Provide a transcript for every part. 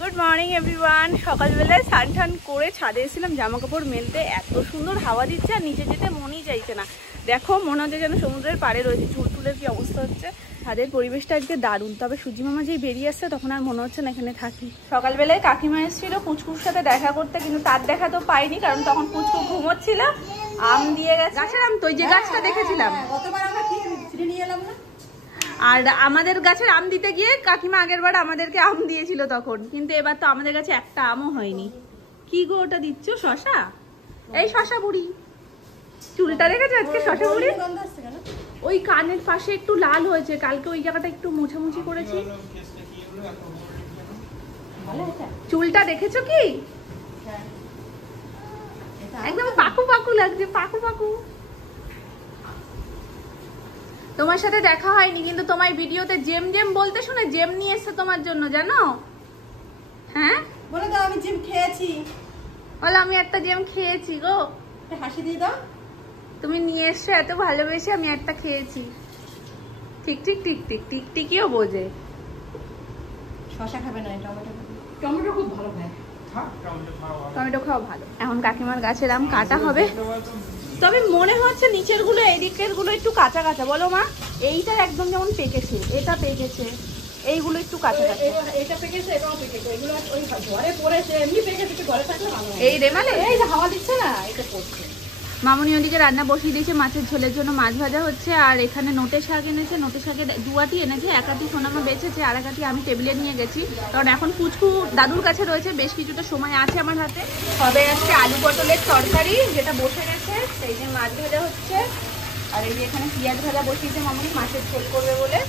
Good morning everyone. সকালবেলায় স্নান টান করে ছাদে এসেছিলাম জামা কাপড় মেলতে। এত সুন্দর হাওয়া দিচ্ছে আর নিচে যেতে মনই চাইছে না। দেখো মনে হচ্ছে যেন সমুদ্রের পাড়ে রয়েছে। চুল টুলের কি অবস্থা হচ্ছে। ছাদের পরিবেশটা আজকে দারুণ। তবে সূর্যি মামা যেই বেরিয়ে আসছে তখন আর মনে হচ্ছে না এখানে থাকি। সকালবেলায় কাকিমা এসেছিল পুচকুর সাথে দেখা করতে, কিন্তু তার দেখা তো পাইনি, কারণ তখন পুচকু ঘুমোচ্ছিল। আম দিয়ে গেছে, গাছের আম তো, যে গাছটা দেখেছিলাম আর আমাদের গাছের আম দিতে গিয়ে কাকিমা আগের বার আমাদেরকে আম দিয়েছিল তখন, কিন্তু এবার তো আমাদের কাছে একটা আমও হয়নি। কি গো ওটা দিচ্ছ? শশা? এই শশা বুড়ি, চুলটা দেখেছো আজকে শশা বুড়ি? ওই কানের পাশে একটু লাল হয়েছে, কালকে ওই জায়গাটা একটু মোছামুছি করেছি। চুলটা দেখেছো কি? একদম পাকু পাকু লাগছে, পাকু পাকু। তোমার সাথে দেখা হয়নি, কিন্তু তোমার ভিডিওতে জেম জেম বলতে শুনে জেম নিয়ে এসছে তোমার জন্য, জানো? হ্যাঁ বলে দাও আমি জেম খেয়েছি। বলো আমি একটা জেম খেয়েছি গো। হাসি দিয়ে দাও। তুমি নিয়ে এসছো এত ভালোবেসে, আমি একটা খেয়েছি। ঠিক ঠিক ঠিক ঠিক ঠিক টিকিও বোঝে। শশা খাবে না, টমেটো খাবে। টমেটো খুব ভালো খায়। টমেটো খাওয়া ভালো। এখন কাকিমার গাছের আম কাটা হবে, তবে মনে হচ্ছে নিচের গুলো এই দিকের গুলো একটু কাঁচা কাঁচা। বলো মা? এইটা একদম যেমন পেকেছে, এটা পেকেছে, এইগুলো একটু কাঁচা কাঁচা। এটা পেকেছে, এটাও পেকেছে। এগুলো ওই ঘরে পড়েছে, এমনি পেকেছে, একটু ঘরে থাকলে ভালো হয়। এই রেমালে এই যে হাওয়া দিচ্ছে না, এটা পড়ছে। মামুনি ওদিকে রান্না বসিয়ে দিয়েছে, মাছের ঝোলের জন্য মাছ ভাজা হচ্ছে। আর এখানে নোটে শাক এনেছে, নোটে শাকে দুয়াটি এনেছে, একাটি সোনামা বেঁচেছে আর একাটি আমি টেবিলে নিয়ে গেছি, কারণ এখন পুচকু দাদুর কাছে রয়েছে। বেশ কিছুটা সময় আছে আমার হাতে। হবে আজকে আলু পটলের তরকারি, যেটা বসে গেছে। সেই যে মাছ ভাজা হচ্ছে, আর এই যে এখানে পেঁয়াজ ভাজা বসিয়েছে মামুনি, মাছের ঝোল করবে বলে।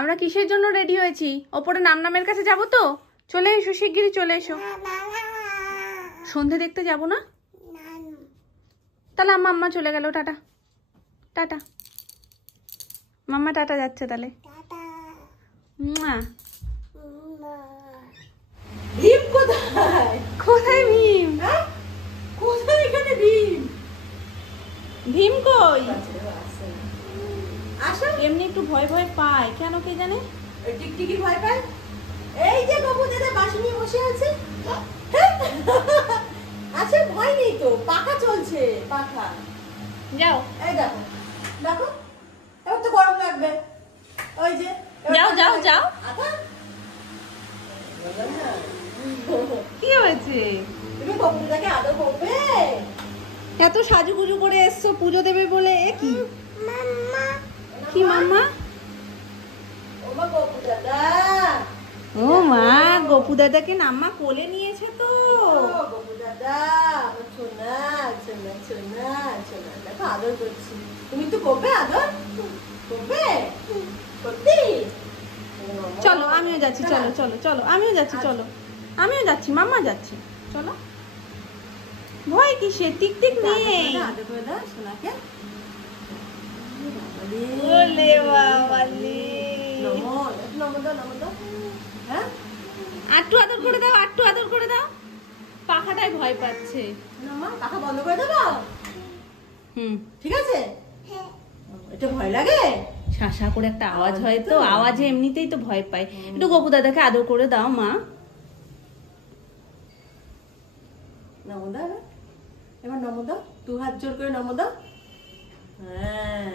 আমরা কিসের জন্য রেডি হয়েছি? ওপরে নামের কাছে যাব তো? চলে এসো, শিগগিরই চলে এসো। সন্ধে দেখতে যাব না? তাহলে মাম্মা চলে গেল, টাটা টাটা। মাম্মা টাটা যাচ্ছে তাহলে। ভীম কোথায়? কোথায় ভীম? কোথায় এখানে ভীম? ভীম কই? আসো। এমনি একটু ভয় ভয় পায়, কেন কে জানে? টিকটিকি ভয় পায়। এই যে বাবু দাদা বাঁশি নিয়ে বসে আছে। আচ্ছা ভয় নেই তো, পাখা চলছে, পাখা। যাও এই দেখো দেখো, এবার তো গরম লাগবে। ওই যে যাও যাও যাও। আচ্ছা কি হয়েছে? তুমি বাবুদাকে আদর করবে? এত সাজুগুজু করে এসছো পুজো দেবে বলে। এ কি মাম্মা? কি মাম্মা? ও মা গপু দাদা। ও মা, গপু দাদাকে নাম্মা কোলে নিয়েছে তো। গপু দাদা আমার সোনা সোনা সোনা সোনা, দেখো আদর করছি। তুমি তো করবে আদর? করবে? সত্যি? চলো আমিও যাচ্ছি, চলো চলো চলো, আমিও যাচ্ছি, চলো আমিও যাচ্ছি, মাম্মা যাচ্ছে, চলো। ভয় কিসের? টিক টিক নেই। আদর করে দাও সোনাকে। ওলে বাবালে। নমো নমো দাও, নমো দাও। হ্যাঁ আটটু আদর করে দাও, আটটু আদর করে দাও। পাখাটাই ভয় পাচ্ছে। মা পাখা বন্ধ করে দেবো? ঠিক আছে। এটা ভয় লাগে? শাঁসা করে একটা আওয়াজ হয় তো, আওয়াজে এমনিতেই তো ভয় পায়। একটু গপু দাদাকে আদর করে দাও মা। নমো দাও, এবার নমো দাও, দু হাত জোর করে নমো দাও। হ্যাঁ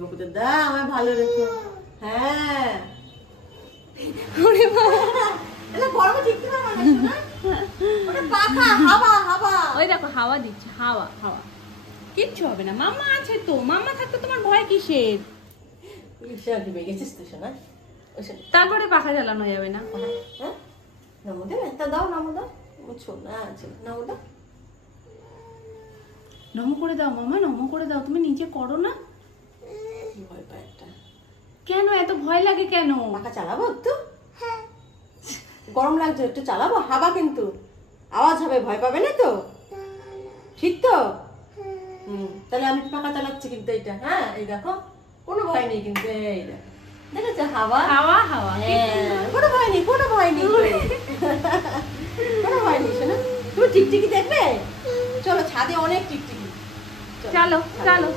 গপু দাদা আমায় ভালো রেখো। হ্যাঁ ওরে বাবা, এটা গরমে ঠিকতে পারবে না সোনা। ওটা পাখা, হাওয়া হাওয়া। ওই দেখো হাওয়া দিচ্ছে, হাওয়া হাওয়া। কিচ্ছু হবে না, মাম্মা আছে তো। মাম্মা থাকতে তোমার ভয় কিসের? তারপরে পাখা চালানো যাবে না। হ্যাঁ নমো দেবে? তা দাও নমো দাও। সোনা নমো দাও। নমো করে দাও মামা, নমো করে দাও। তুমি নিচে করো না। ভয় পায় একটা। কেন এত ভয় লাগে কেন? পাখা চালাবো একটু? গরম লাগছে, একটু চালাবো? হাওয়া কিন্তু আওয়াজ হবে, ভয় পাবে না তো? ঠিক তো? তাহলে আমি পাখা চালাচ্ছি কিন্তু এইটা। হ্যাঁ, এই দেখো কোনো ভয় নেই কিন্তু। এই দেখেছো হাওয়া হাওয়া হাওয়া, কোনো ভয় নেই, কোনো ভয় নেই, কোনো ভয় নেই। শোনো, তুমি টিকটিকি দেখবে? চলো, ছাদে অনেক টিকটিকি। চলো চলো,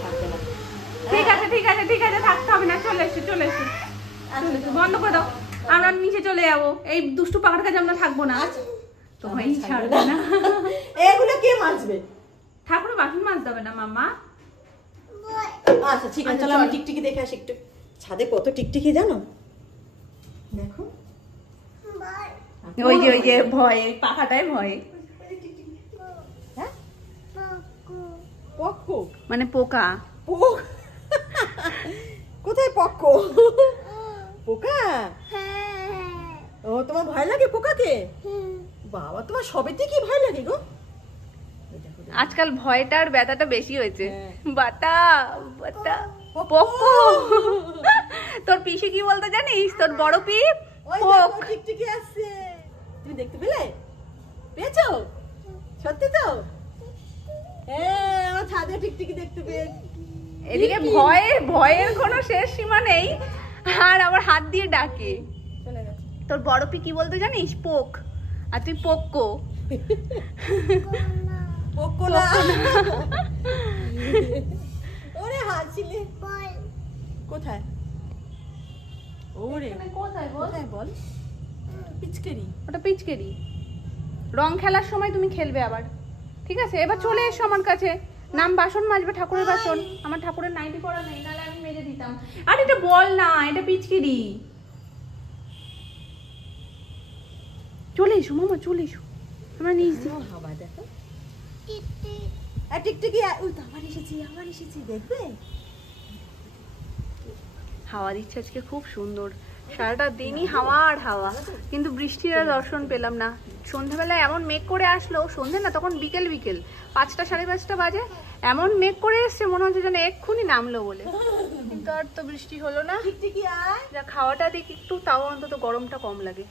ঠিক আছে ঠিক আছে ঠিক আছে, থাকতে হবে না, চলে এসো চলে এসো, বন্ধ করে দাও, আমরা নিচে চলে যাবো। এই দুষ্টু পাখার কাছে আমরা থাকবো না। তোমায় ছাড়বে না। এগুলো কে মাজবে? ঠাকুর বাসন মাজতে হবে না মামা। আচ্ছা ঠিক আছে, চলো আমি টিকটিকি দেখে আসি একটু। ছাদে কত টিকটিকি জানো? দেখো, ওই যে ভয়, এই পাখাটাই ভয়। হ্যাঁ, পক্কো মানে পোকা। কোথায় পক্কো? পোকা? ও, তোমার ভয় লাগে পোকাকে? বাবা, তোমার সবেতে কি ভয় লাগে গো? আজকাল ভয়টার ব্যথাটা বেশি হয়েছে। বাতা বাতা পোকো। তোর পিসি কি বলতে জানিস? তোর বড় পিপ ওই পোক। দেখো টিকটিকি আসছে। তুমি দেখতে পেলে? পেয়েছো? সত্যি তো? হ্যাঁ, আমার ছাদে টিকটিকি দেখতে পেয়েছি। এদিকে ভয়ের কোনো শেষ সীমা নেই, আর আবার হাত দিয়ে ডাকে। চলে গেছে। তোর বড় পি কি বলতে জানিস? পোক। আর তুই পোক্কো। পোকো না। ওরে হাসিলে। কোথায়? ওরে কোথায় বল? কোথায় বল? পিচকারি। ওটা পিচকেরি। রং খেলার সময় তুমি খেলবে আবার, ঠিক আছে? এবার চলে এসো আমার কাছে। নাম বাসন মাজবে, ঠাকুরের বাসন। আমার ঠাকুরের নাইটি পরা নেই, নাহলে আমি মেজে দিতাম। আর এটা বল না, এটা পিচকেরি। চলে এসো মামা, চলে এসো, আমরা নিয়ে হাওয়া দেখো। টিকটিকি আবার এসেছি দেখবে? হাওয়া দিচ্ছে আজকে খুব সুন্দর, সারাটা দিনই হাওয়া আর হাওয়া, কিন্তু বৃষ্টির আর দর্শন পেলাম না। সন্ধ্যাবেলায় এমন মেঘ করে আসলো, সন্ধ্যে না তখন বিকেল 5টা 5:30 বাজে, এমন মেঘ করে এসছে মনে হচ্ছে যেন এক্ষুনি নামলো বলে, কিন্তু আর তো বৃষ্টি হলো না। টিকটিকি আয়। যা খাওয়াটা দিক একটু, তাও অন্তত গরমটা কম লাগে।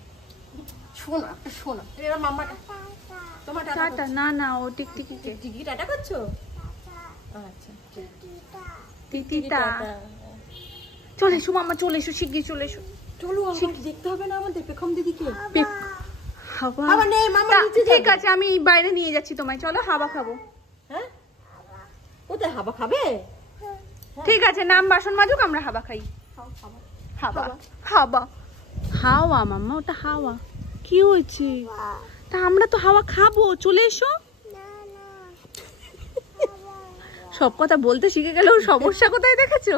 শোনো এবার মাম্মা তোমার টাটা। না না, ও টিকটিকিকে। টিকটিকি টাটা করছো? আচ্ছা, তিতিটা চলে এসো মাম্মা, চলে এসো, শিগগির চলে এসো। চলো, আমাকে দেখতে হবে না আমাদের পেখম দিদিকে? হাওয়া নেই মামা, নিচে যাবে। ঠিক আছে, আমি বাইরে নিয়ে যাচ্ছি তোমায়, চলো হাওয়া খাবো। হ্যাঁ, কোথায় হাওয়া খাবে? ঠিক আছে, নাম বাসন মাজুক, আমরা হাওয়া খাই। হাওয়া হাওয়া হাওয়া মাম্মা, ওটা হাওয়া। কি হয়েছে? তা আমরা তো হাওয়া খাবো, চলে এসো। সব কথা বলতে শিখে গেল, সমস্যা কোথায় দেখেছো?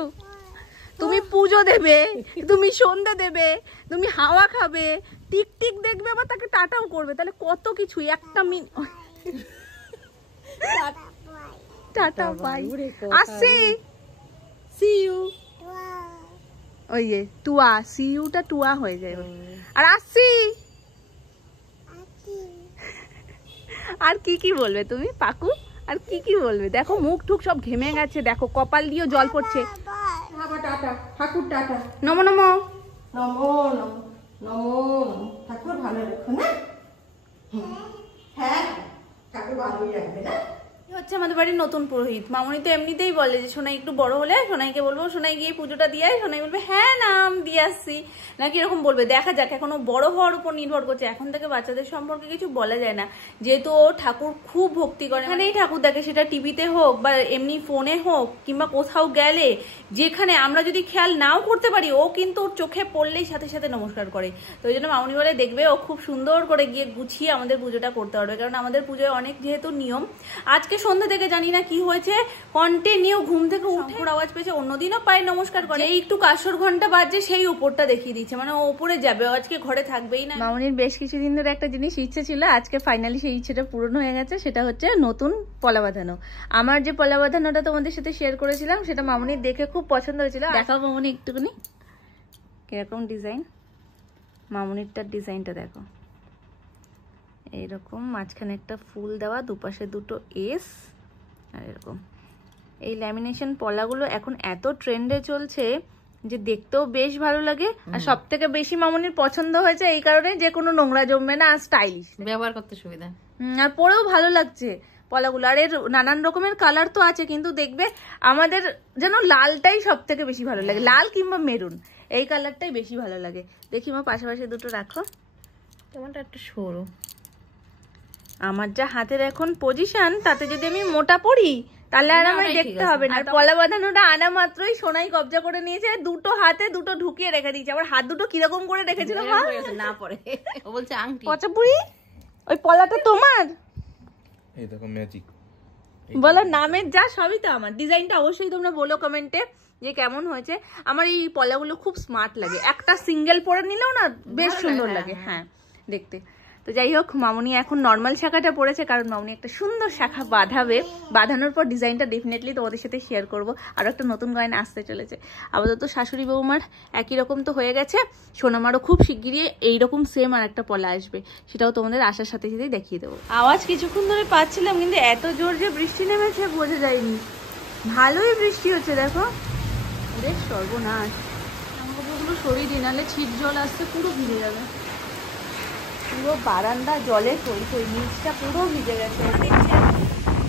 তুমি পুজো দেবে, তুমি সন্ধ্যা দেবে, তুমি হাওয়া খাবে, টিকটিক দেখবে, আবার তাকে টাটাও করবে, তাহলে কত কিছু। একটা মিনিট, টাটা বাই, আসছি, সি ইউ। ওই যে টুয়া, সি ইউটা টুয়া হয়ে যায়। আর আসছি। আর কি বলবে তুমি পাকু? আর কি বলবে? দেখো মুখ টুক সব ঘেমে গেছে, দেখো কপাল দিয়েও জল পড়ছে। ঠাকুর টাটা। নমো নমো নমো নমো নমো। ঠাকুর ভালো রেখো না? হ্যাঁ, ঠাকুর ভালোই রাখবে না? হচ্ছে আমাদের বাড়ির নতুন পুরোহিত। মামনি তো এমনিতেই বলে যে সোনাই একটু বড় হলে সোনাইকে বলবো, সোনাই গিয়ে পুজোটা দিয়ে আয়। সোনাই বলবে হ্যাঁ নাম দিয়ে আসছি, নাকি এরকম বলবে। দেখা যাক, এখনো বড় হওয়ার উপর নির্ভর করছে। এখন থেকে বাচ্চাদের সম্পর্কে কিছু বলা যায় না, যেহেতু ও ঠাকুর খুব ভক্তি করে। এখানেই ঠাকুর দেখে, সেটা টিভিতে হোক বা এমনি ফোনে হোক কিংবা কোথাও গেলে, যেখানে আমরা যদি খেয়াল নাও করতে পারি, ও কিন্তু ওর চোখে পড়লেই সাথে সাথে নমস্কার করে। তো ওই জন্য মামনি বলে দেখবে ও খুব সুন্দর করে গিয়ে গুছিয়ে আমাদের পুজোটা করতে পারবে, কারণ আমাদের পুজোয় অনেক যেহেতু নিয়ম। আজকে সন্ধ্যা থেকে জানি না কি হয়েছে, কন্টিনিউ ঘুম থেকে উঠে আওয়াজ পেয়েছে, অন্যদিনও পায়ে নমস্কার করে, এই একটু কাসর ঘন্টা বাজছে সেই উপরটা দেখিয়ে দিচ্ছে, মানে ও উপরে যাবে, আজকে ঘরে থাকবেই না। মামনির বেশ কিছুদিন ধরে একটা জিনিস ইচ্ছে ছিল, আজকে ফাইনালি সেই ইচ্ছেটা পূরণ হয়ে গেছে। সেটা হচ্ছে নতুন পলা বাঁধানো। আমার যে পলা বাঁধানোটা তোমাদের সাথে শেয়ার করেছিলাম, সেটা মামনির দেখে খুব পছন্দ হয়েছিল। দেখাও মামনি একটুখানি কিরকম ডিজাইন। মামনিরটার ডিজাইনটা দেখো, এইরকম মাঝখানে একটা ফুল দেওয়া, দুপাশে দুটো এস, আর এরকম। এই ল্যামিনেশন পলাগুলো এখন এত ট্রেন্ডে চলছে, যে দেখতেও বেশ ভালো লাগে, আর সব থেকে বেশি মামনির পছন্দ হয়েছে এই কারণে যে কোনো নোংরা জমবে না, আর স্টাইলিশ, ব্যবহার করতে সুবিধা, আর পরেও ভালো লাগছে পলাগুলো। আর এর নানান রকমের কালার তো আছে, কিন্তু দেখবে আমাদের যেন লালটাই সব থেকে বেশি ভালো লাগে, লাল কিংবা মেরুন, এই কালারটাই বেশি ভালো লাগে। দেখি মা পাশাপাশি দুটো রাখো, তোমারটা একটু সরু। আমার যা হাতের এখন পজিশন, তাতে যদি আমি মোটা পড়ি তাহলে আর আমার দেখতে হবে না। আর পলা বাঁধানোটা আনা মাত্রই সোনাই কবজা করে নিয়েছে, দুটো হাতে দুটো ঢুকিয়ে রেখে দিয়েছে। আমার হাত দুটো কিরকম করে রেখেছিল না পরে ও বলছে আংটি। পচাপুরি ওই পলাটা তোমার? এই দেখো ম্যাজিক। বলো নামের যা সবই তো আমার। ডিজাইনটা অবশ্যই তোমরা বলো কমেন্টে যে কেমন হয়েছে। আমার এই পলাগুলো খুব স্মার্ট লাগে, একটা সিঙ্গেল পরে নিলেও না বেশ সুন্দর লাগে হ্যাঁ দেখতে। তো যাই হোক, মামনি এখন নর্মাল শাখাটা পড়েছে, কারণ মামনি একটা সুন্দর শাখা বাঁধাবে। বাঁধানোর পর ডিজাইনটা ডেফিনেটলি তোমাদের সাথে শেয়ার করবো। আরও একটা নতুন গয়না আসতে চলেছে। আপাতত শাশুড়ি বৌমার একই রকম তো হয়ে গেছে, সোনামারও খুব শিগগিরই এইরকম সেম আর একটা পলা আসবে, সেটাও তোমাদের আসার সাথে সাথেই দেখিয়ে দেবো। আওয়াজ কিছুক্ষণ ধরে পাচ্ছিলাম, কিন্তু এত জোর যে বৃষ্টি নেমেছে বোঝা যায়নি। ভালোই বৃষ্টি হচ্ছে দেখো, বেশ সর্বনাশ। জামাকাপড়গুলো সরিয়ে দিই, নাহলে ছিট জল আসতে পুরো ভিজে যাবে। পুরো বারান্দা জলে টই, নিচটা পুরো ভিজে গেছে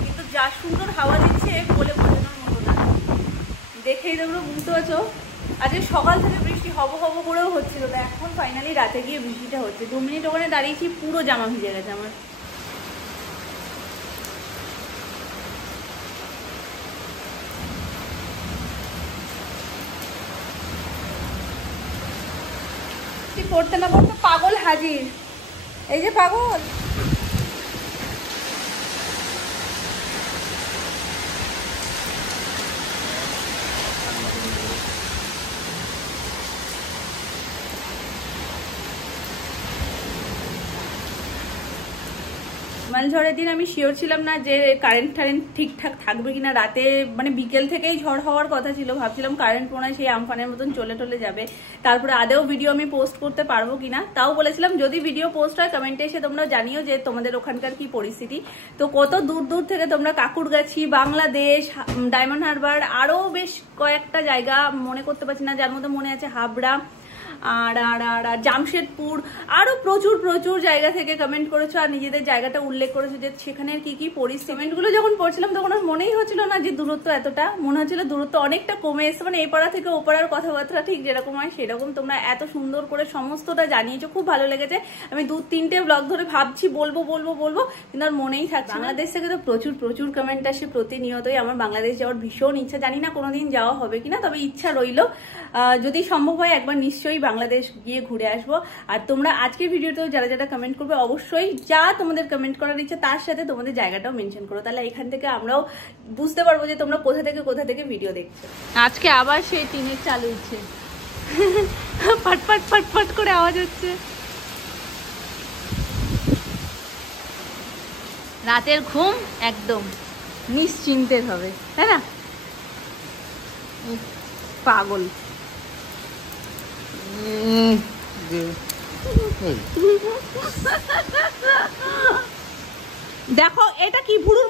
কিন্তু যা সুন্দর হাওয়া দিচ্ছে বলে বোঝানোর মতো না। দেখেই দেখলো বুঝতে পারছো, আজকে সকাল থেকে বৃষ্টি হব হব করেও হচ্ছিল, তো এখন ফাইনালি রাতে গিয়ে বৃষ্টিটা হচ্ছে। 2 মিনিট ওখানে দাঁড়িয়েছি, পুরো জামা ভিজে গেছে আমার। পড়তে না পড়তে পাগল হাজির, এই যে পাগল। ঝড়ের দিন আমি শিওর ছিলাম না যে কারেন্ট ঠিকঠাক থাকবে কিনা রাতে, মানে বিকেল থেকেই ঝড় হওয়ার কথা ছিল। ভাবছিলাম কারেন্ট মনে হয় সেই আমফানের মতন চলে যাবে, তারপরে আদেও ভিডিও আমি পোস্ট করতে পারবো কিনা। তাও বলেছিলাম যদি ভিডিও পোস্ট হয় কমেন্টে এসে তোমরা জানিও যে তোমাদের ওখানকার কি পরিস্থিতি। তো কত দূর থেকে তোমরা কাকুরগাছি, বাংলাদেশ, ডায়মন্ড হারবার, আরো বেশ কয়েকটা জায়গা মনে করতে পারছি না, যার মধ্যে মনে আছে হাবড়া আর আর আর জামশেদপুর, আরো প্রচুর জায়গা থেকে কমেন্ট করেছো আর নিজেদের জায়গাটা উল্লেখ করেছো যে সেখানের কি কি পরিস্থিতি। কমেন্টগুলো যখন পড়ছিলাম তখন আর মনেই হচ্ছিল না যে দূরত্ব এতটা, মনে হচ্ছিল দূরত্ব অনেকটা কমে এসছে। মানে এই পাড়া থেকে ও পাড়ার কথাবার্তা ঠিক যেরকম হয় সেরকম তোমরা এত সুন্দর করে সমস্তটা জানিয়েছো, খুব ভালো লেগেছে। আমি 2-3টে ব্লগ ধরে ভাবছি বলবো কিন্তু আর মনেই থাকছে। বাংলাদেশ থেকে তো প্রচুর কমেন্ট আসে প্রতিনিয়তই। আমার বাংলাদেশ যাওয়ার ভীষণ ইচ্ছা, জানি না কোনোদিন যাওয়া হবে কিনা, তবে ইচ্ছা রইল। যদি সম্ভব হয় একবার নিশ্চয়ই বাংলাদেশ গিয়ে ঘুরে আসবো। আর তোমরা আজকের ভিডিওতেও যারা কমেন্ট করবে অবশ্যই যা তোমাদের কমেন্ট করার ইচ্ছা তার সাথে তোমাদের জায়গাটাও মেনশন করো, তাহলে এখান থেকে আমরাও বুঝতে পারবো যে তোমরা কোথা থেকে ভিডিও দেখছো। আজকে আবার সেই টিনের চালু হচ্ছে, ফট করে আওয়াজ হচ্ছে। রাতের ঘুম একদম নিশ্চিন্তের হবে, তাই না? পাগল দেখো এটা কি ভুরুর